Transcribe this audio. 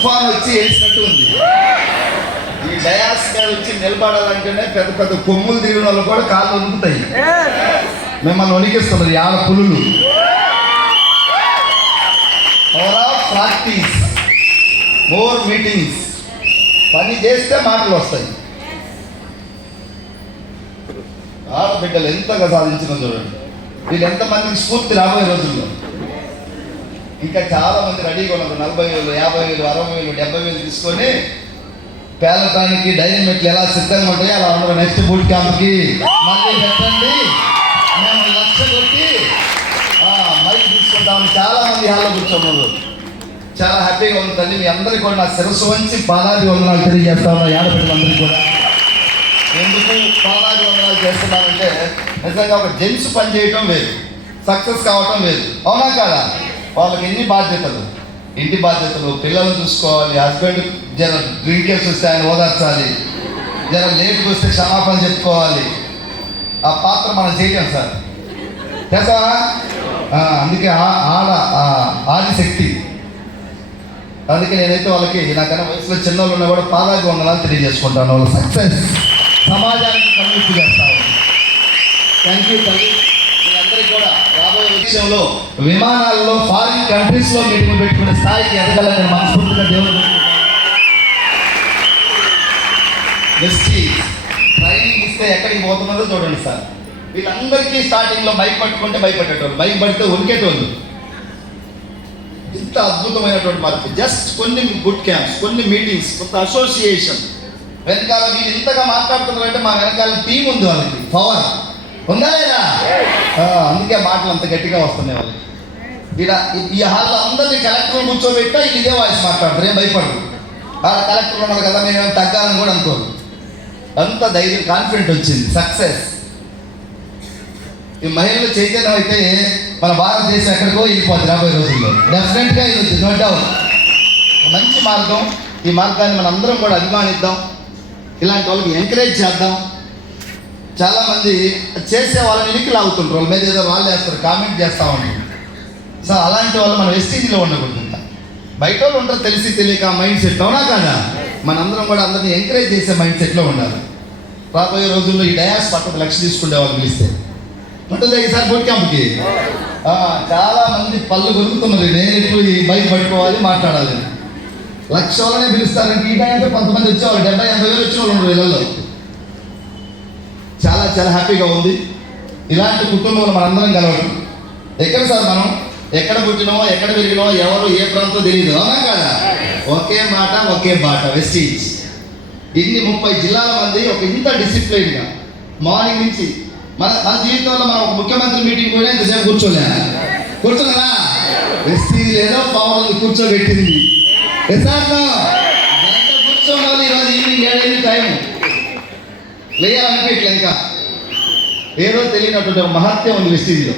తుఫాన్ వచ్చి వేసినట్టు ఉంది. ఈ డయాస్ గారు వచ్చి నిలబడాలంటేనే పెద్ద పెద్ద కొమ్ములు తిరిగిన వాళ్ళు కూడా కాళ్ళు వణుకుతాయి. మిమ్మల్ని వణికిస్తున్నారు యాల పులులు. ఆఫ్ ప్రాక్టీస్ మోర్ మీటింగ్స్ పని చేస్తే మాటలు వస్తాయి. ఆడబిడ్డలు ఎంతగా సాధించిన చూడండి. వీళ్ళు ఎంతమందికి స్ఫూర్తి రాబోయే రోజుల్లో. ఇంకా చాలా మంది రెడీగా ఉన్నారు. నలభై వేలు యాభై వేలు అరవై వేలు డెబ్బై వేలు తీసుకొని పేలటానికి డైనమిట్లు ఎలా సిద్ధంగా ఉంటాయో అలా ఉండవు నెక్స్ట్ బూట్ క్యాంప్కి మళ్ళీ పెట్టండి. మేము లక్ష కొట్టి మైక్ తీసుకుంటాము చాలా మంది హాల్లో కూర్చోన్నారు. చాలా హ్యాపీగా ఉంది తల్లి. మీ అందరికీ కూడా నా శిరస్సు వంచి పాదాది వందనాలు తెలియజేస్తా ఉన్నా. ఆడపిల్లలందరికీ కూడా. ఎందుకు పాదాది వందనాలు చేస్తున్నానంటే నిజంగా ఒక జెంట్స్ పని చేయటం వేరు. సక్సెస్ కావటం వేరు. అవునా కాదా? వాళ్ళకి ఎన్ని బాధ్యతలు? ఇంటి బాధ్యతలు పిల్లల్ని చూసుకోవాలి హస్బెండ్ జర డ్రింకేసి వస్తే ఆయన ఓదార్చాలి జర లేట్కి వస్తే క్షమాపణ చెప్పుకోవాలి. ఆ పాత్ర మనం చేయలేం సార్. చేసావా అందుకే ఆ- ఆడ ఆదిశక్తి అందుకే నేనైతే వాళ్ళకి నాకన్నా వయసులో చిన్నోళ్ళు ఉన్నా కూడా పాదాకి ఉండాలని తెలియజేసుకుంటాను. వాళ్ళ సక్సెస్. సమాజానికి కమ్యూనిటీ చేస్తాను. థ్యాంక్ యూ తల్లి మీ అందరికీ కూడా అంతరిక్షంలో విమానాల్లో ఫారిన్ కంట్రీస్లో మీటింగ్ పెట్టుకునే స్థాయికి ఎదగలని మనస్ఫూర్తిగా దేవుడు ట్రైనింగ్ ఇస్తే ఎక్కడికి పోతున్నారో చూడండి సార్. వీళ్ళందరికీ స్టార్టింగ్లో బైక్ పట్టుకుంటే భయపడేటోళ్ళు బైక్ పడితే ఉరికేటోళ్ళు. ఇంత అద్భుతమైనటువంటి మార్పు. జస్ట్ కొన్ని గుడ్ క్యాంప్స్ కొన్ని మీటింగ్స్ కొంత అసోసియేషన్ వెనకాల మీరు ఇంతగా మాట్లాడుతున్నారంటే మా వెనకాల టీం ఉంది వాళ్ళకి పవర్ ఉందా లేదా? అందుకే మాటలు అంత గట్టిగా వస్తున్నాయి వాళ్ళకి. ఇలా ఈ- హాల్లో అందరినీ కలెక్టర్ కూర్చోబెట్టా వీళ్ళు ఇదే వాయిస్ మాట్లాడతారు ఏం భయపడరు. ఆ కలెక్టర్ ఉన్నారు కదా మేము తగ్గాలని కూడా అనుకోరు. అంత ధైర్యం కాన్ఫిడెంట్ వచ్చింది సక్సెస్ ఈ మహిళలు చైతన్యం అయితే మన భారతదేశం ఎక్కడికో వెళ్ళిపోతుంది రాబోయే రోజుల్లో. డెఫినెట్గా ఇది నో డౌట్ మంచి మార్గం ఈ మార్గాన్ని మనం అందరం కూడా అభిమానిద్దాం. ఇలాంటి వాళ్ళకి ఎంకరేజ్ చేద్దాం. చాలామంది చేసే వాళ్ళని ఇనికి లాగుతుంటారు. వాళ్ళ మీద ఏదో వాళ్ళు వేస్తారు కామెంట్ చేస్తా ఉంటారు. సో అలాంటి వాళ్ళు మన ఎస్టీజీలో ఉండకూడదు బయట వాళ్ళు ఉంటారు తెలిసి తెలియక మైండ్ సెట్ అవునా కాదా? మనందరం కూడా అందరిని ఎంకరేజ్ చేసే మైండ్ సెట్లో ఉండాలి. రాబోయే రోజుల్లో ఈ డయాస్ పక్కకు లక్ష తీసుకునే వాళ్ళు పిలిస్తే. ఉంటుందా ఈసారి బోట్ క్యాంప్కి చాలా మంది పళ్ళు కొరుకుతున్నారు నేను ఇప్పుడు ఈ బైక్ పట్టుకోవాలి మాట్లాడాలి లక్ష వాళ్ళనే పిలుస్తారంటే ఈ టైంలో కొంతమంది వచ్చేవాళ్ళు డెబ్బై ఎనభై వేలు వచ్చిన వాళ్ళు ఉన్నారు ఇళ్ళల్లో చాలా చాలా హ్యాపీగా ఉంది. ఇలాంటి కుటుంబంలో మనందరం కలవడం. ఎక్కడ సార్ మనం? ఎక్కడ పుట్టినామో ఎక్కడ పెరిగినామో ఎవరు ఏ ప్రాంతం తెలియదు. అవునా కదా? ఒకే మాట ఒకే బాట వెస్టీజ్ ఇన్ని ముప్పై జిల్లాల మంది ఒక ఇంత డిసిప్లైన్గా మార్నింగ్ నుంచి మన మన జీవితంలో మనం ఒక ముఖ్యమంత్రి మీటింగ్ కూడా ఇంతసేపు కూర్చోలే. కూర్చున్నారా వెస్టీజ్ ఏదో పవర్ కూర్చోబెట్టింది. ఎంత కూర్చోవాలి ఈరోజు ఈవినింగ్ ఏడైంది టైం లేయాలనిపించట్లేదు ఇంకా. ఏదో తెలియనటువంటి మహత్యం ఉంది వెస్టీజ్లో